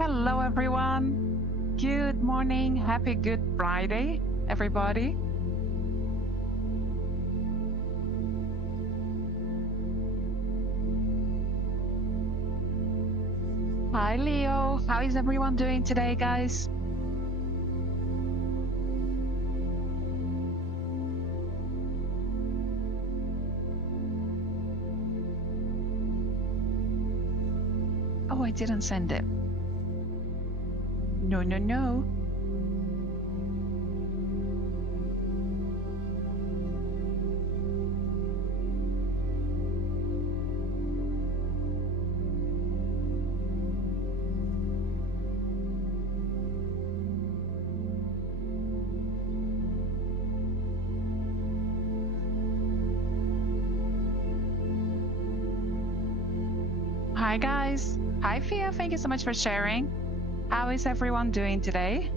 Hello, everyone. Good morning. Happy Good Friday, everybody. Hi, Leo. How is everyone doing today, guys? Oh, I didn't send it. No, no, no. Hi, guys. Hi, Fia. Thank you so much for sharing. How is everyone doing today?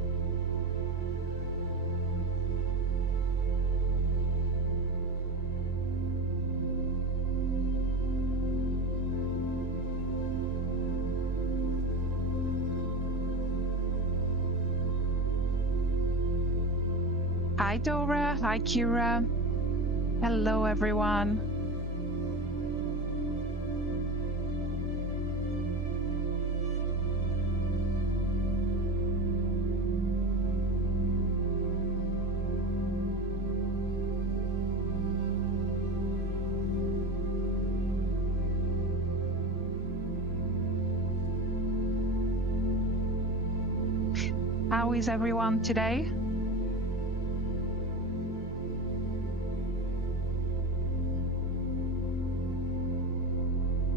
Hi, Dora. Hi, Kira. Hello, everyone. How is everyone today?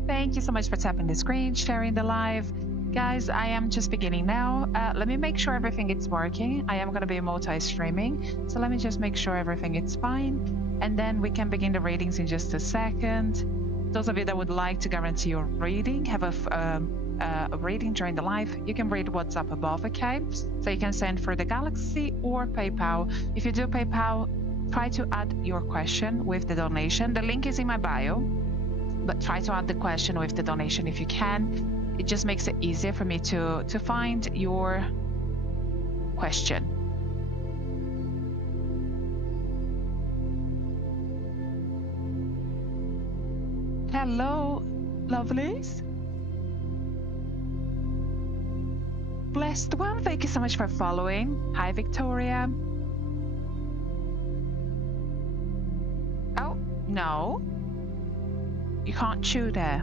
Thank you so much for tapping the screen, sharing the live. Guys, I am just beginning now. Let me make sure everything is working. I am going to be multi-streaming, so let me just make sure everything is fine. And then we can begin the readings in just a second. Those of you that would like to guarantee your reading, have a reading during the live, you can read what's up above, okay? So you can send for the Galaxy or PayPal. If you do PayPal, try to add your question with the donation. The link is in my bio, but try to add the question with the donation if you can. It just makes it easier for me to find your question. Hello, lovelies. Blessed one, thank you so much for following. Hi, Victoria. Oh, no. You can't chew there.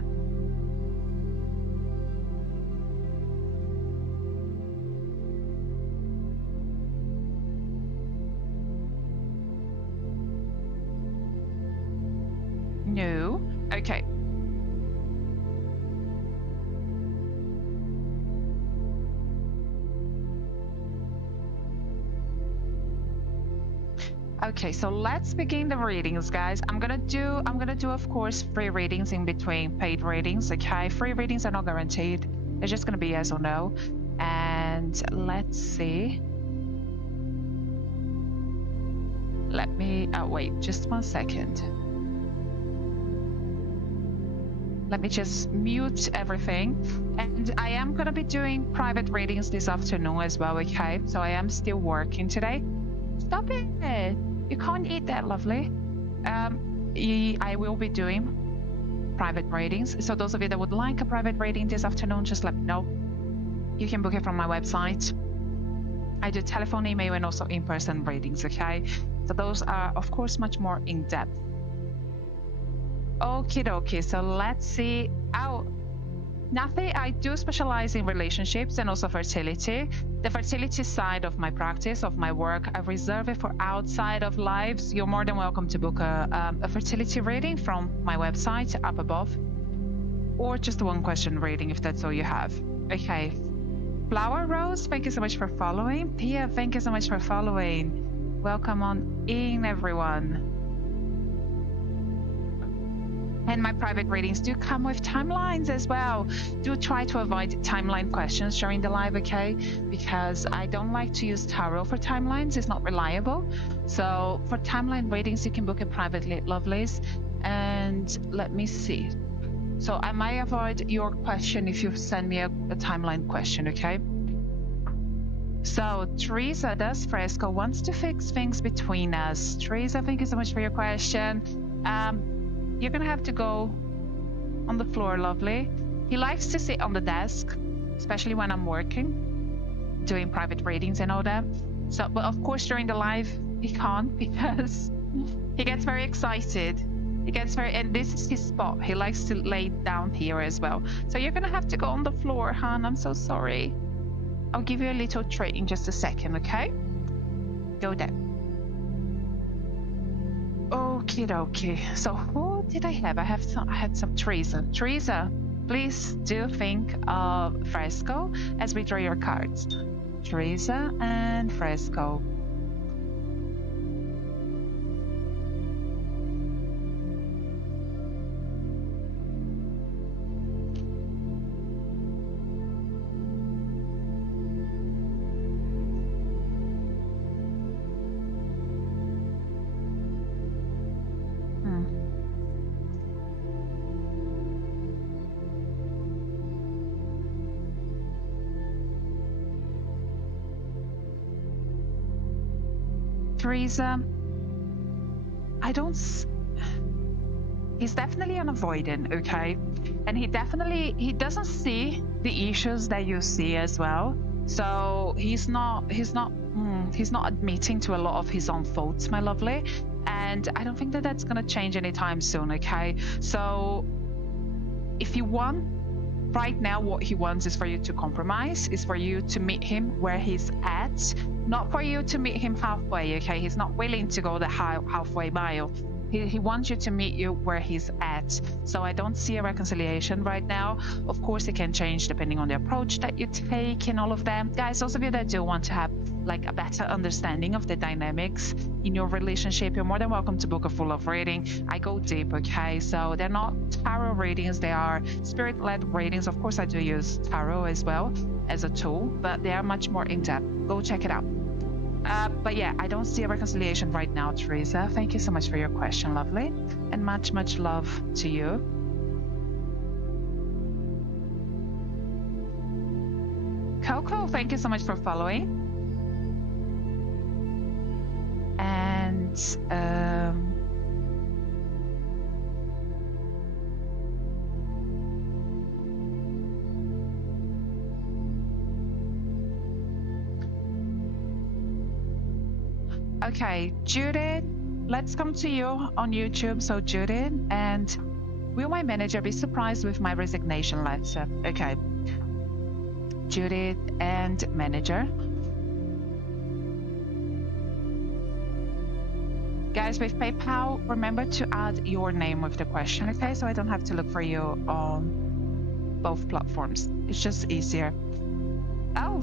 No. Okay. Okay, so let's begin the readings, guys. I'm gonna do, of course, free readings in between paid readings. Okay, free readings are not guaranteed. They're just gonna be yes or no. And let's see. Let me wait just 1 second. Let me just mute everything. And I am gonna be doing private readings this afternoon as well. Okay, so I am still working today. Stop it. You can't eat that, lovely. I will be doing private readings. So those of you that would like a private reading this afternoon, just let me know. You can book it from my website. I do telephone, email, and also in-person readings, okay? So those are, of course, much more in-depth. Okie dokie, so let's see. Nothing. I do specialize in relationships and also fertility. The fertility side of my practice, of my work, I reserve it for outside of lives. You're more than welcome to book a fertility reading from my website up above, or just a one-question reading if that's all you have. Okay. Flower Rose, thank you so much for following. Pia, thank you so much for following. Welcome on in, everyone. And my private readings do come with timelines as well. Do try to avoid timeline questions during the live, okay? Because I don't like to use tarot for timelines. It's not reliable. So for timeline readings, you can book it privately, lovelies. And let me see. So I might avoid your question if you send me a timeline question, okay? So Teresa, does Fresco wants to fix things between us? Teresa, thank you so much for your question. You're gonna have to go on the floor, lovely. He likes to sit on the desk, especially when I'm working, doing private readings and all that. So, but of course during the live, he can't because he gets very excited. He gets very, and this is his spot. He likes to lay down here as well. So you're gonna have to go on the floor, hon. I'm so sorry. I'll give you a little treat in just a second, okay? Go there. Okie dokie. So who did I have? I had some Teresa. Teresa, please do think of Fresco as we draw your cards. Teresa and Fresco. Teresa, he's definitely an avoidant, okay? And he doesn't see the issues that you see as well. So he's not admitting to a lot of his own faults, my lovely. And I don't think that that's gonna change anytime soon, okay? So if you want, right now what he wants is for you to compromise, is for you to meet him where he's at, not for you to meet him halfway, okay? He's not willing to go the halfway mile. He wants you to meet you where he's at. So I don't see a reconciliation right now. Of course, it can change depending on the approach that you take and all of that. Guys, those of you that do want to have like a better understanding of the dynamics in your relationship, you're more than welcome to book a full love reading. I go deep, okay? So they're not tarot readings, they are spirit-led readings. Of course, I do use tarot as well as a tool, but they are much more in-depth. Go check it out. But yeah, I don't see a reconciliation right now, Teresa. Thank you so much for your question, lovely. And much, much love to you. Coco, thank you so much for following. And okay, Judith, let's come to you on YouTube. So Judith, and will my manager be surprised with my resignation letter? Okay, Judith and manager. Guys, with PayPal, remember to add your name with the question, okay? So I don't have to look for you on both platforms. It's just easier. Oh,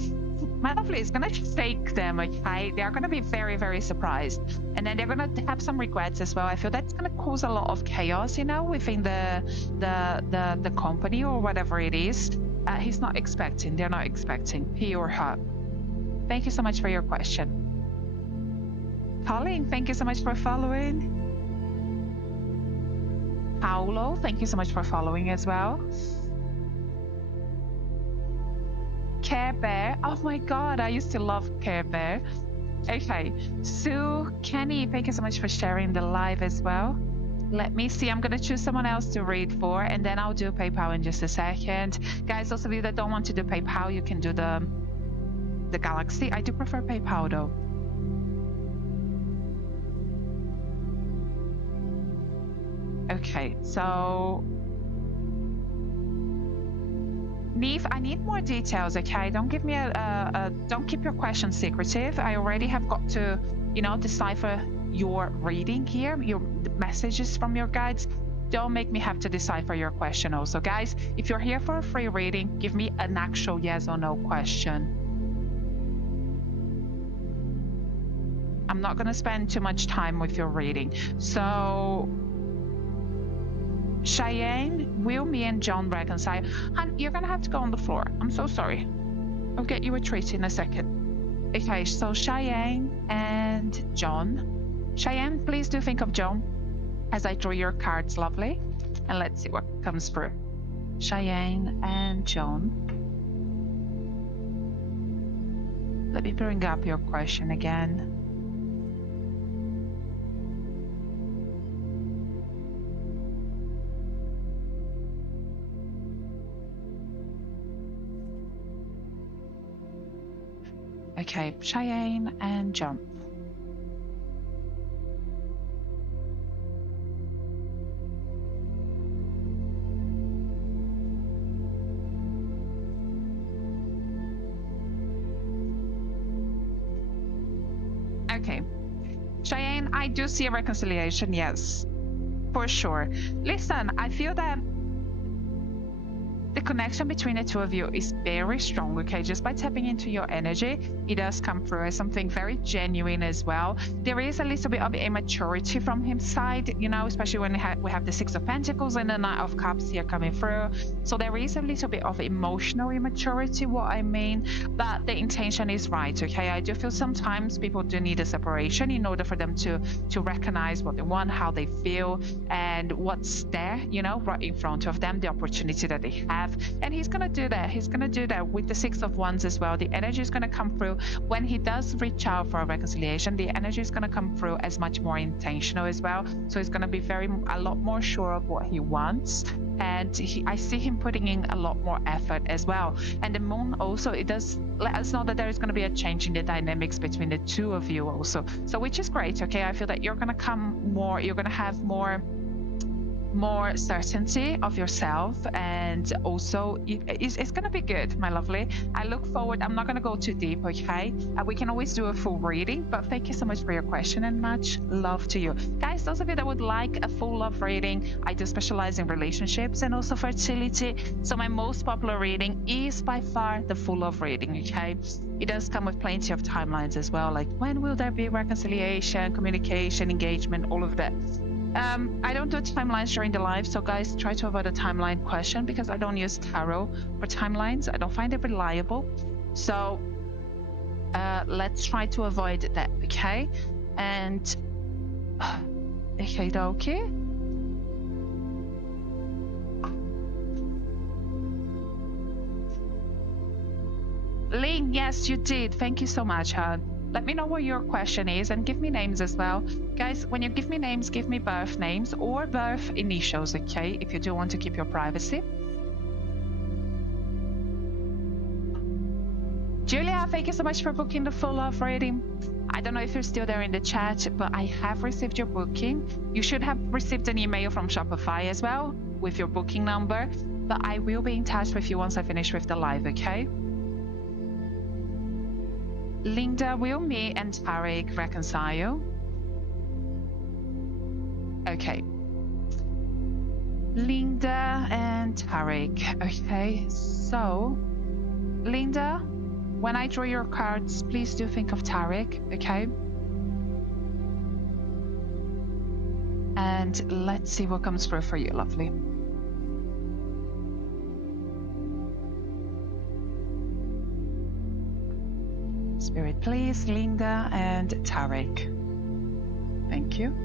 my lovely is gonna fake them, okay? They're gonna be very, very surprised. And then they're gonna have some regrets as well. I feel that's gonna cause a lot of chaos, you know, within the company or whatever it is. He's not expecting, they're not expecting, he or her. Thank you so much for your question. Colleen, thank you so much for following. Paulo, thank you so much for following as well. Care Bear, oh my god, I used to love Care Bear. Okay, Sue, Kenny, thank you so much for sharing the live as well. Let me see, I'm gonna choose someone else to read for, and then I'll do PayPal in just a second. Guys, those of you that don't want to do PayPal, you can do the Galaxy. I do prefer PayPal though. Okay, so Neve, I need more details, okay? Don't give me don't keep your question secretive. I already have got to, you know, decipher your reading here, the messages from your guides. Don't make me have to decipher your question also. Guys, if you're here for a free reading, give me an actual yes or no question. I'm not gonna spend too much time with your reading. So Cheyenne, will me and John reconcile? Hun, you're gonna have to go on the floor. I'm so sorry. I'll get you a treat in a second. Okay, so Cheyenne and John. Cheyenne, please do think of John as I draw your cards, lovely. And let's see what comes through. Cheyenne, and John. Let me bring up your question again. Okay, Cheyenne and John. Okay, Cheyenne, I do see a reconciliation, yes, for sure. Listen, I feel that the connection between the two of you is very strong, okay? Just by tapping into your energy, it does come through as something very genuine as well. There is a little bit of immaturity from his side, you know, especially when we have the Six of Pentacles and the Knight of Cups here coming through. So there is a little bit of emotional immaturity, what I mean, but the intention is right, okay? I do feel sometimes people do need a separation in order for them to recognize what they want, how they feel, and what's there, you know, right in front of them, the opportunity that they have. And he's gonna do that. He's gonna do that with the Six of Wands as well. The energy is gonna come through when he does reach out for a reconciliation. The energy is gonna come through as much more intentional as well. So he's gonna be a lot more sure of what he wants. And I see him putting in a lot more effort as well. And the moon also, it does let us know that there is going to be a change in the dynamics between the two of you also. So which is great, okay? I feel that you're going to you're going to have more certainty of yourself, and also it's going to be good, my lovely. I look forward. I'm not going to go too deep, okay? We can always do a full reading, but thank you so much for your question and much love to you guys. Those of you that would like a full love reading, I do specialize in relationships and also fertility, so my most popular reading is by far the full love reading, okay? It does come with plenty of timelines as well, like when will there be reconciliation, communication, engagement, all of that. I don't do timelines during the live, so guys, try to avoid a timeline question because I don't use tarot for timelines. I don't find it reliable. So let's try to avoid that, okay? And okay. Ling, yes, you did. Thank you so much, hon. Let me know what your question is and give me names as well. Guys, when you give me names, give me birth names or birth initials, okay? If you do want to keep your privacy. Julia, thank you so much for booking the full love reading. I don't know if you're still there in the chat, but I have received your booking. You should have received an email from Shopify as well with your booking number, but I will be in touch with you once I finish with the live, okay? Linda, will me and Tarek reconcile? Okay. Linda and Tarek. Okay, so Linda, when I draw your cards, please do think of Tarek, okay? And let's see what comes through for you, lovely. Spirit, please, Linda and Tarek. Thank you.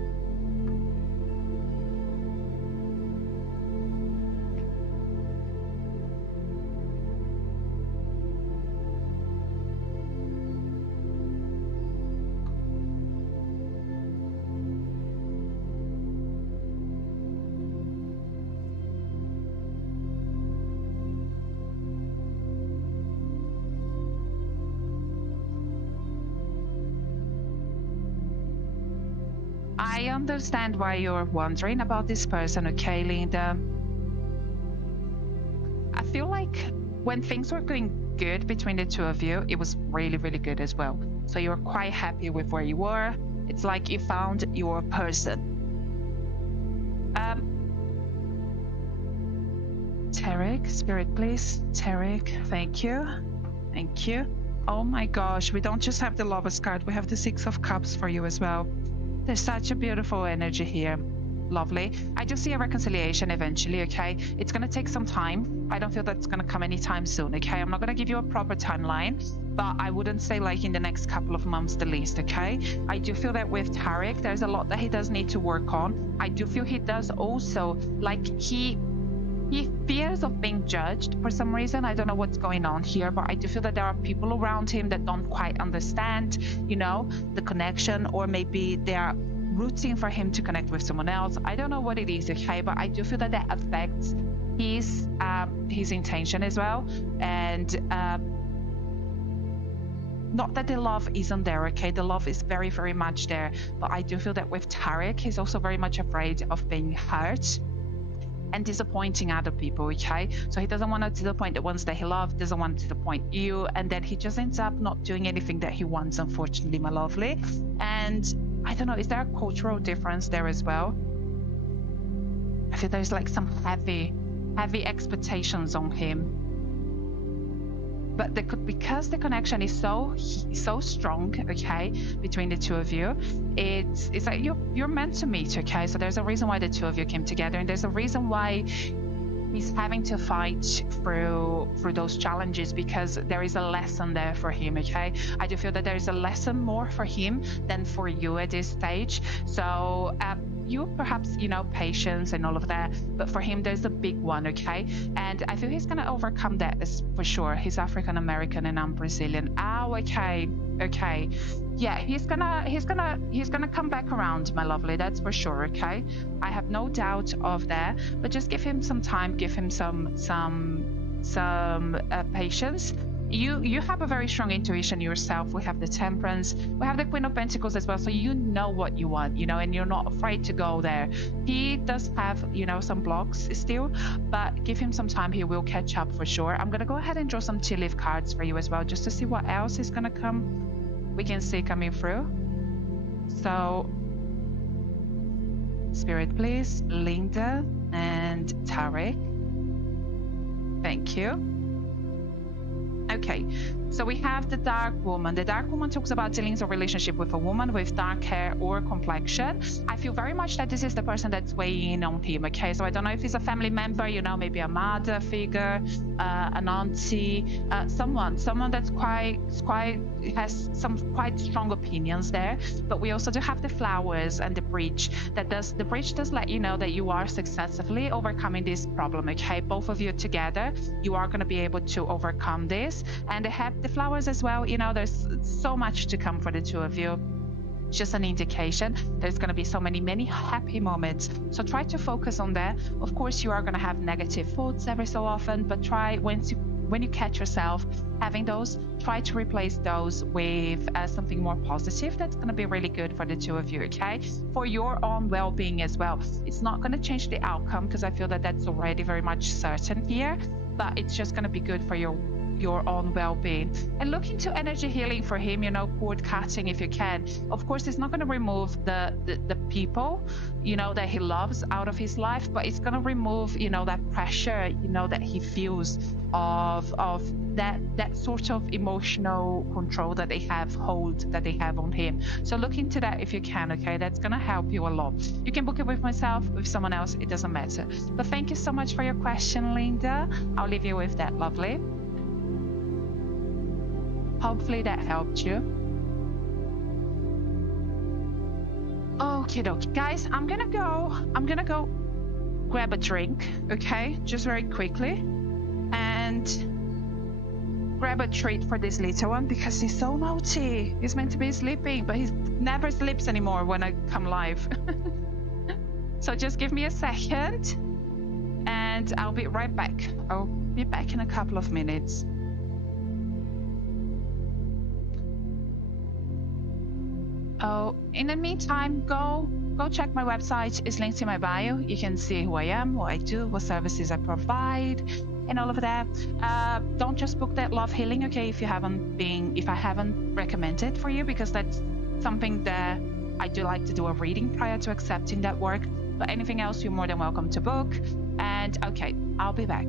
I understand why you're wondering about this person, okay, Linda? I feel like when things were going good between the two of you, it was really, really good as well. So you were quite happy with where you were. It's like you found your person. Tarek, Spirit, please. Tarek, thank you. Thank you. Oh my gosh, we don't just have the Lover's card, we have the Six of Cups for you as well. There's such a beautiful energy here. Lovely. I just see a reconciliation eventually, okay? It's going to take some time. I don't feel that's going to come anytime soon, okay? I'm not going to give you a proper timeline, but I wouldn't say like in the next couple of months the least, okay? I do feel that with Tarek, there's a lot that he does need to work on. I do feel he does also, like he fears feelings of being judged for some reason. I don't know what's going on here, but I do feel that there are people around him that don't quite understand, you know, the connection, or maybe they are rooting for him to connect with someone else. I don't know what it is, okay, but I do feel that that affects his intention as well. And not that the love isn't there, okay, the love is very, very much there, but I do feel that with Tarek, he's also very much afraid of being hurt and disappointing other people, okay? So he doesn't want to disappoint the ones that he loves, doesn't want to disappoint you, and then he just ends up not doing anything that he wants, unfortunately, my lovely. And I don't know, is there a cultural difference there as well? I feel there's like some heavy expectations on him. But because the connection is so strong, okay, between the two of you, it's like you're meant to meet, okay? So there's a reason why the two of you came together, and there's a reason why he's having to fight through those challenges, because there is a lesson there for him, okay? I do feel that there is a lesson more for him than for you at this stage. So you perhaps, you know, patience and all of that, but for him there's a big one, okay? And I feel he's gonna overcome that for sure. He's African American and I'm Brazilian. Oh, okay. Yeah, he's gonna come back around, my lovely, that's for sure, okay? I have no doubt of that, but just give him some time, give him some patience. You have a very strong intuition yourself. We have the Temperance, we have the Queen of Pentacles as well, so you know what you want, you know, and you're not afraid to go there. He does have, you know, some blocks still, but give him some time, he will catch up for sure. I'm gonna go ahead and draw some tea leaf cards for you as well, just to see what else is gonna come, we can see coming through. So Spirit, please, Linda and Tarek, thank you. Okay, so we have the Dark Woman. The Dark Woman talks about dealing a relationship with a woman with dark hair or complexion. I feel very much that this is the person that's weighing in on him, okay? So I don't know if he's a family member, you know, maybe a mother figure, an auntie, someone that's has some quite strong opinions there. But we also do have the flowers and the bridge. The bridge does let you know that you are successfully overcoming this problem, okay? Both of you together, you are going to be able to overcome this. And they have the flowers as well, you know, there's so much to come for the two of you. Just an indication there's going to be so many happy moments, so try to focus on that. Of course you are going to have negative thoughts every so often, but try when you catch yourself having those, try to replace those with something more positive. That's going to be really good for the two of you, okay? For your own well-being as well. It's not going to change the outcome, because I feel that that's already very much certain here, but it's just going to be good for your own well-being. And look into energy healing for him, you know, cord cutting if you can. Of course it's not going to remove the people, you know, that he loves out of his life, but it's going to remove, you know, that pressure, you know, that he feels of that sort of emotional control that they have on him. So look into that if you can, okay? That's going to help you a lot. You can book it with myself, with someone else, it doesn't matter. But thank you so much for your question, Linda. I'll leave you with that, lovely. Hopefully that helped you. Okie dokie, guys, I'm gonna go grab a drink, okay? Just very quickly, and grab a treat for this little one, because he's so naughty. He's meant to be sleeping, but he never sleeps anymore when I come live. So just give me a second and I'll be right back. I'll be back in a couple of minutes. Oh, in the meantime, go check my website. It's linked in my bio. You can see who I am, what I do, what services I provide, and all of that. Don't just book that love healing, okay, if I haven't recommended for you, because that's something that I do like to do a reading prior to accepting that work. But anything else, you're more than welcome to book. And okay, I'll be back.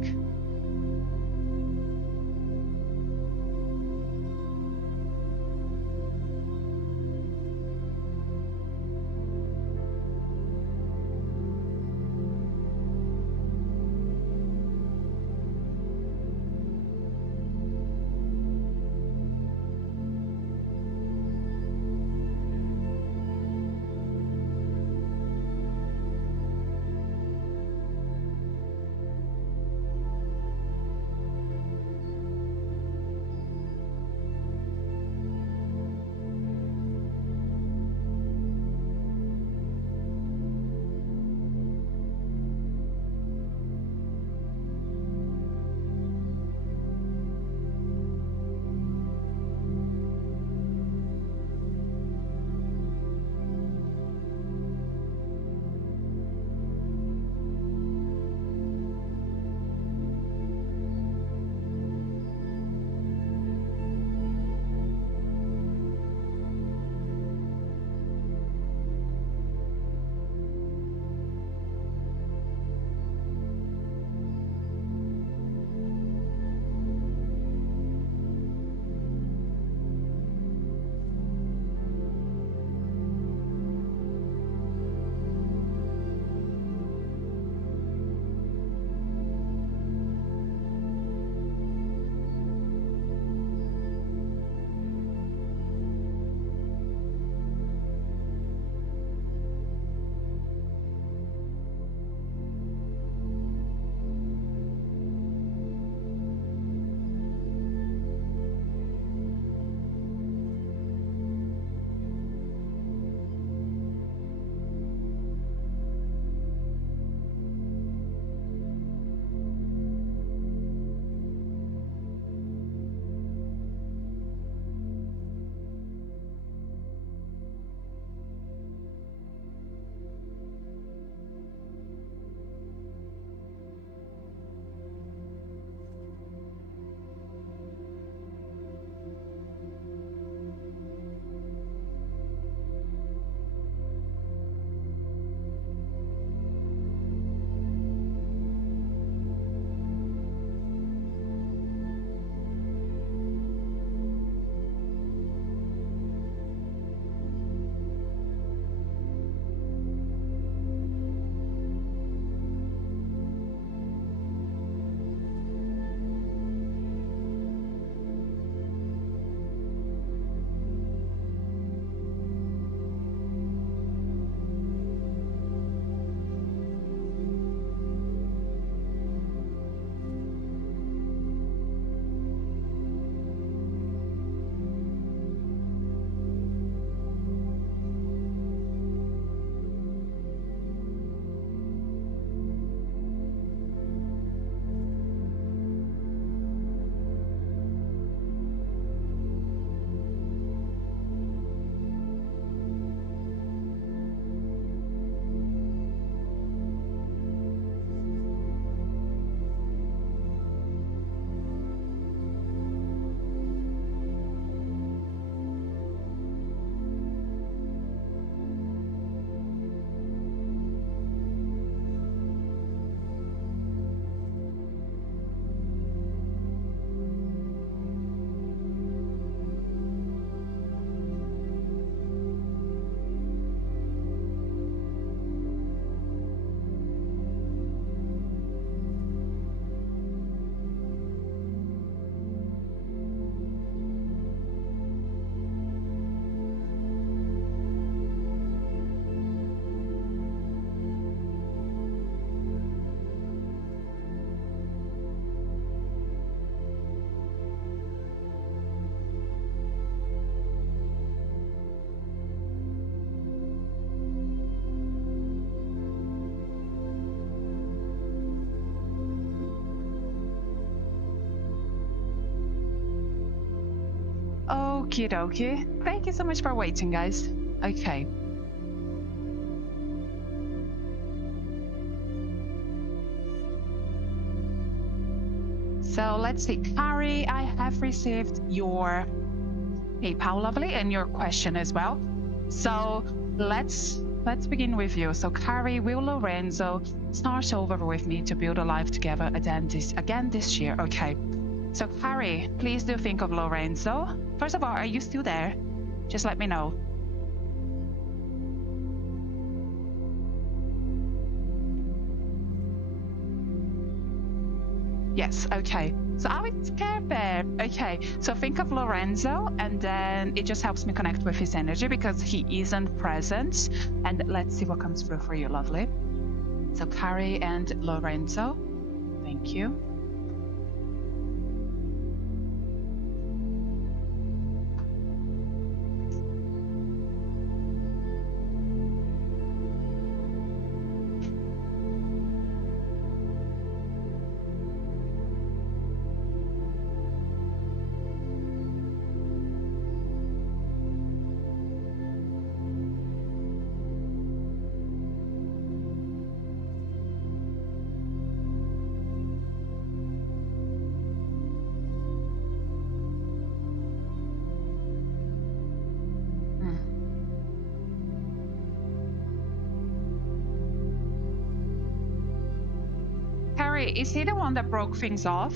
Okie dokie. Thank you so much for waiting, guys. Okay. So let's see. Carrie, I have received your PayPal, lovely, and your question as well. So let's begin with you. So Carrie, will Lorenzo start over with me to build a life together again this year? Okay. So Carrie, please do think of Lorenzo. First of all, are you still there? Just let me know. Yes, okay. So I was scared there. Okay, so think of Lorenzo, and then it just helps me connect with his energy because he isn't present. And let's see what comes through for you, lovely. So Carrie and Lorenzo, thank you. Carrie, is he the one that broke things off?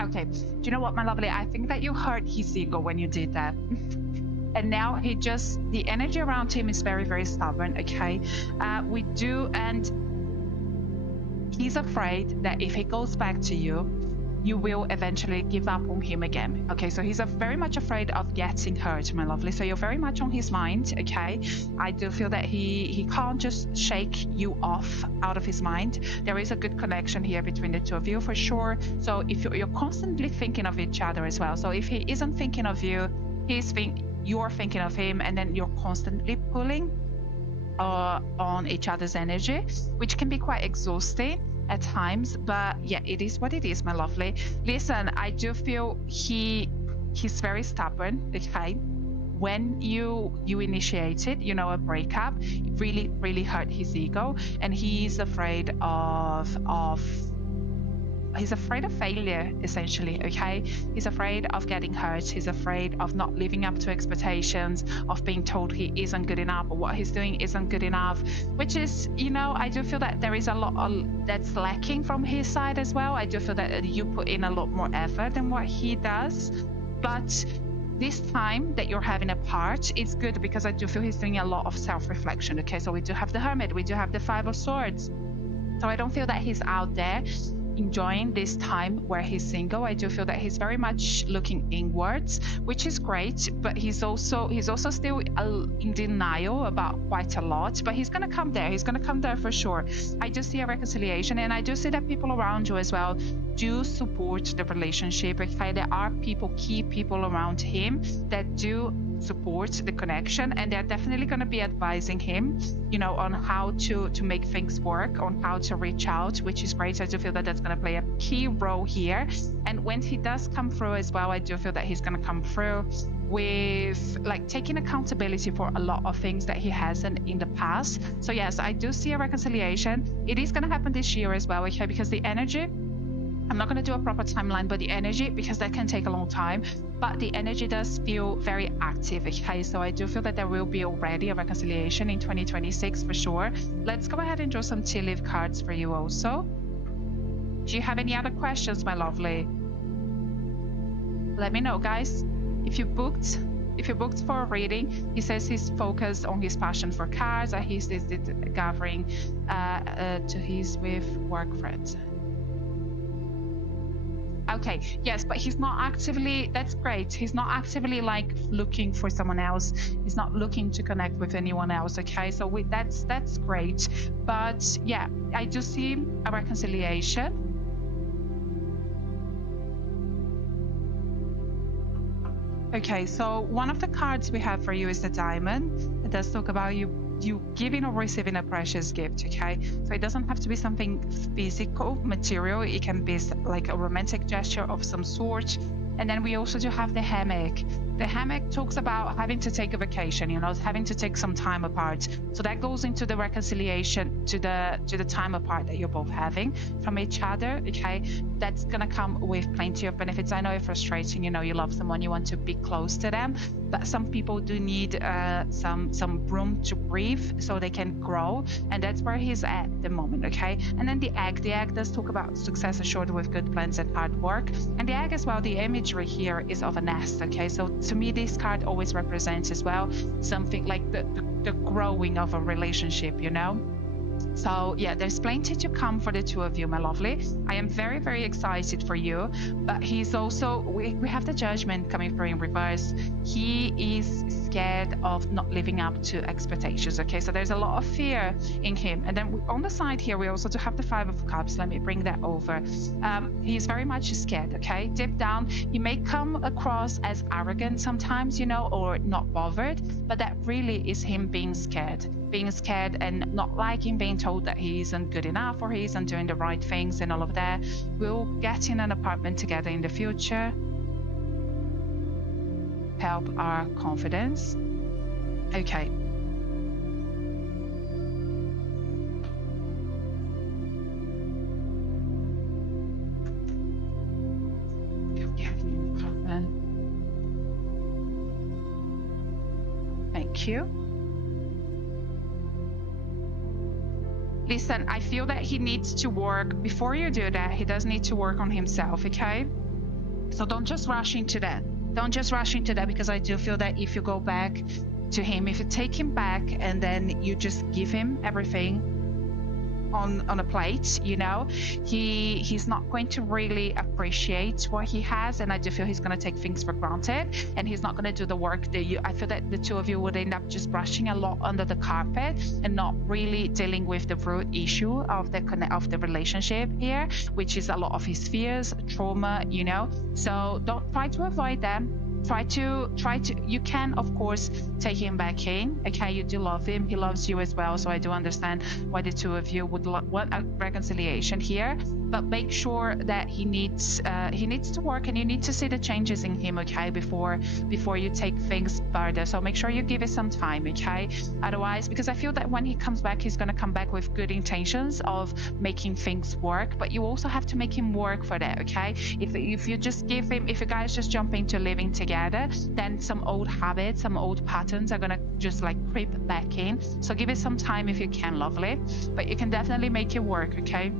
Okay, do you know what, my lovely? I think that you hurt his ego when you did that. And now the energy around him is very, very stubborn, okay? And he's afraid that if he goes back to you, you will eventually give up on him again. Okay, so he's very much afraid of getting hurt, my lovely. So you're very much on his mind, okay? I do feel that he can't just shake you off out of his mind. There is a good connection here between the two of you for sure. So if you're constantly thinking of each other as well. So if he isn't thinking of you, you're thinking of him, and then you're constantly pulling on each other's energy, which can be quite exhausting at times. But yeah, it is what it is, my lovely. Listen, I do feel he's very stubborn, okay? When you initiated, a breakup, it really, really hurt his ego, and he's afraid of failure, essentially, okay? He's afraid of getting hurt. He's afraid of not living up to expectations, of being told he isn't good enough, or what he's doing isn't good enough, which is, I do feel that there is a lot that's lacking from his side as well. I do feel that you put in a lot more effort than what he does. But this time that you're having apart, it's good because I do feel he's doing a lot of self-reflection, okay? So we do have the Hermit, we do have the Five of Swords. So I don't feel that he's out there enjoying this time where he's single. I do feel that he's very much looking inwards, which is great, but he's also still in denial about quite a lot, but he's gonna come there for sure. I do see a reconciliation, and I do see that people around you as well do support the relationship, okay? There are key people around him that do support the connection, and they're definitely going to be advising him, on how to make things work, on how to reach out, which is great. I do feel that that's going to play a key role here. And when he does come through as well, I do feel that he's going to come through with taking accountability for a lot of things that he hasn't in the past. So yes, I do see a reconciliation. It is going to happen this year as well, okay? Because the energy, I'm not going to do a proper timeline, but the energy, because that can take a long time, but the energy does feel very active, okay? So I do feel that there will be already a reconciliation in 2026 for sure. Let's go ahead and draw some tea leaf cards for you also. Do you have any other questions, my lovely? Let me know, guys. If you booked for a reading, he says he's focused on his passion for cars, and he's gathering to his with work friends. Okay, yes, but he's not actively, that's great. He's not actively like looking for someone else. He's not looking to connect with anyone else, okay? So that's great. But yeah, I do see a reconciliation. Okay, so one of the cards we have for you is the diamond. It does talk about you giving or receiving a precious gift, okay? So it doesn't have to be something physical, material. It can be like a romantic gesture of some sort. And then we also do have the hammock. The hammock talks about having to take a vacation, you know, having to take some time apart. So that goes into the reconciliation to the time apart that you're both having from each other, okay? That's gonna come with plenty of benefits. I know it's frustrating, you know, you love someone, you want to be close to them, but some people do need some room to breathe so they can grow, and that's where he's at the moment, okay? And then the egg does talk about success assured with good plans and hard work. And the egg as well, the imagery here is of a nest, okay? So to me, this card always represents as well something like the growing of a relationship, you know? So yeah, there's plenty to come for the two of you, my lovely. I am very, very excited for you, but he's also, we have the Judgment coming through in reverse. He is scared of not living up to expectations, okay? So there's a lot of fear in him. And then on the side here, we also do have the Five of Cups. Let me bring that over. He's very much scared, okay? Deep down, he may come across as arrogant sometimes, you know, or not bothered, but that really is him being scared and not liking being told that he isn't good enough or he isn't doing the right things and all of that. We'll get in an apartment together in the future. Help our confidence. Okay. Thank you. Listen, I feel that he needs to work, before you do that, he does need to work on himself, okay? So don't just rush into that. Don't just rush into that, because I do feel that if you go back to him, if you take him back and then you just give him everything on a plate, you know, he's not going to really appreciate what he has, and I do feel he's going to take things for granted, and he's not going to do the work that I feel that the two of you would end up just brushing a lot under the carpet and not really dealing with the root issue of the relationship here, which is a lot of his fears, trauma, you know. So don't try to avoid them. Try to, you can, of course, take him back in, okay? You do love him, he loves you as well, so I do understand why the two of you would want a reconciliation here, but make sure that he needs to work, and you need to see the changes in him, okay, before you take things further. So make sure you give it some time, okay? Otherwise, because I feel that when he comes back, he's going to come back with good intentions of making things work, but you also have to make him work for that, okay? If you just give him, if you guys just jump into living together, then some old habits, some old patterns are gonna just like creep back in. So give it some time if you can, lovely, but you can definitely make it work, okay?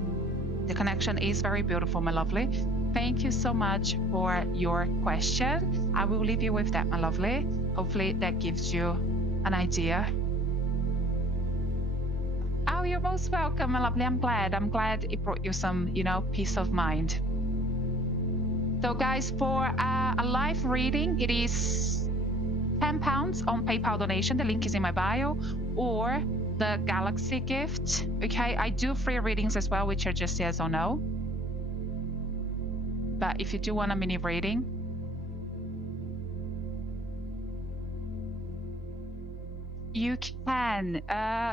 The connection is very beautiful, my lovely. Thank you so much for your question. I will leave you with that, my lovely. Hopefully that gives you an idea. Oh, you're most welcome, my lovely. I'm glad it brought you some, you know, peace of mind. So guys, for a live reading, it is £10 on PayPal donation. The link is in my bio, or the Galaxy gift. Okay, I do free readings as well, which are just yes or no. But if you do want a mini reading, you can.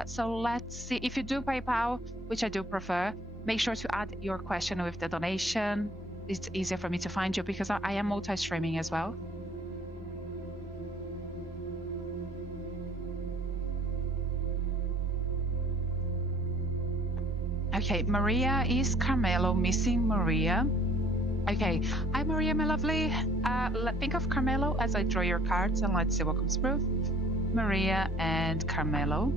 So let's see. If you do PayPal, which I do prefer, make sure to add your question with the donation. It's easier for me to find you because I am multi-streaming as well. Okay, Maria is Carmelo, missing Maria. Okay, hi Maria, my lovely. Think of Carmelo as I draw your cards, and let's see what comes through. Maria and Carmelo.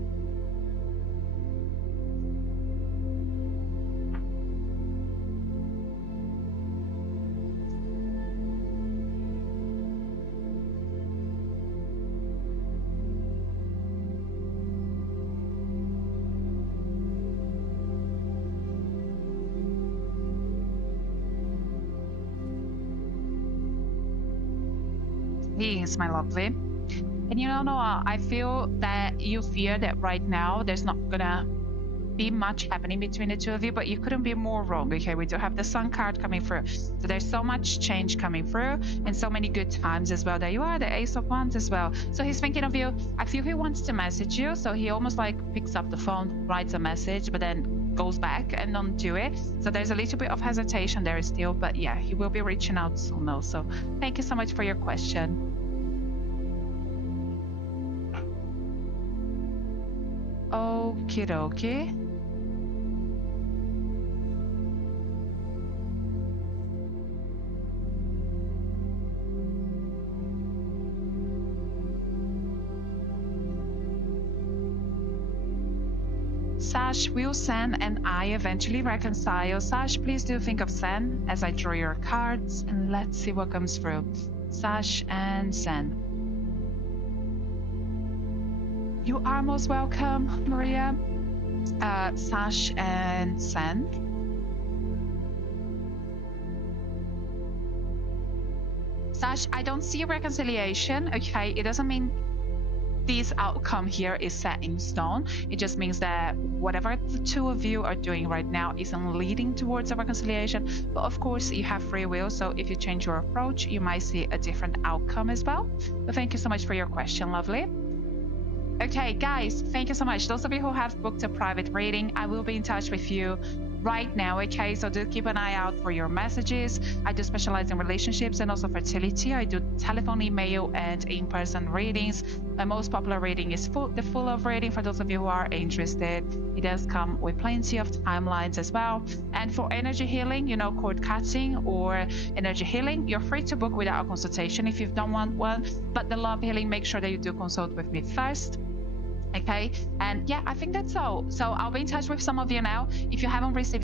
He is, my lovely. And you know, Noah, I feel that you fear that right now there's not gonna be much happening between the two of you, but you couldn't be more wrong. Okay, we do have the Sun card coming through, so there's so much change coming through and so many good times as well. There you are, the Ace of Wands as well. So he's thinking of you. I feel he wants to message you, so he almost like picks up the phone, writes a message, but then goes back and don't do it. So there's a little bit of hesitation there still, but yeah, he will be reaching out soon though. So thank you so much for your question. Okie dokie. Sash, will Sen and I eventually reconcile? Sash, please do think of Sen as I draw your cards, and let's see what comes through. Sash and Sen. You are most welcome, Maria. Sash and Sen. Sash, I don't see a reconciliation, okay? It doesn't mean this outcome here is set in stone. It just means that whatever the two of you are doing right now isn't leading towards a reconciliation. But of course, you have free will, so if you change your approach, you might see a different outcome as well. But thank you so much for your question, lovely. Okay, guys, thank you so much. Those of you who have booked a private reading, I will be in touch with you right now, okay? So do keep an eye out for your messages. I do specialize in relationships and also fertility. I do telephone, email, and in-person readings. My most popular reading is the full love reading for those of you who are interested. It does come with plenty of timelines as well. And for energy healing, you know, cord cutting or energy healing, you're free to book without a consultation if you don't want one. But the love healing, make sure that you do consult with me first. Okay, and yeah, I think that's all. So I'll be in touch with some of you now. If you haven't received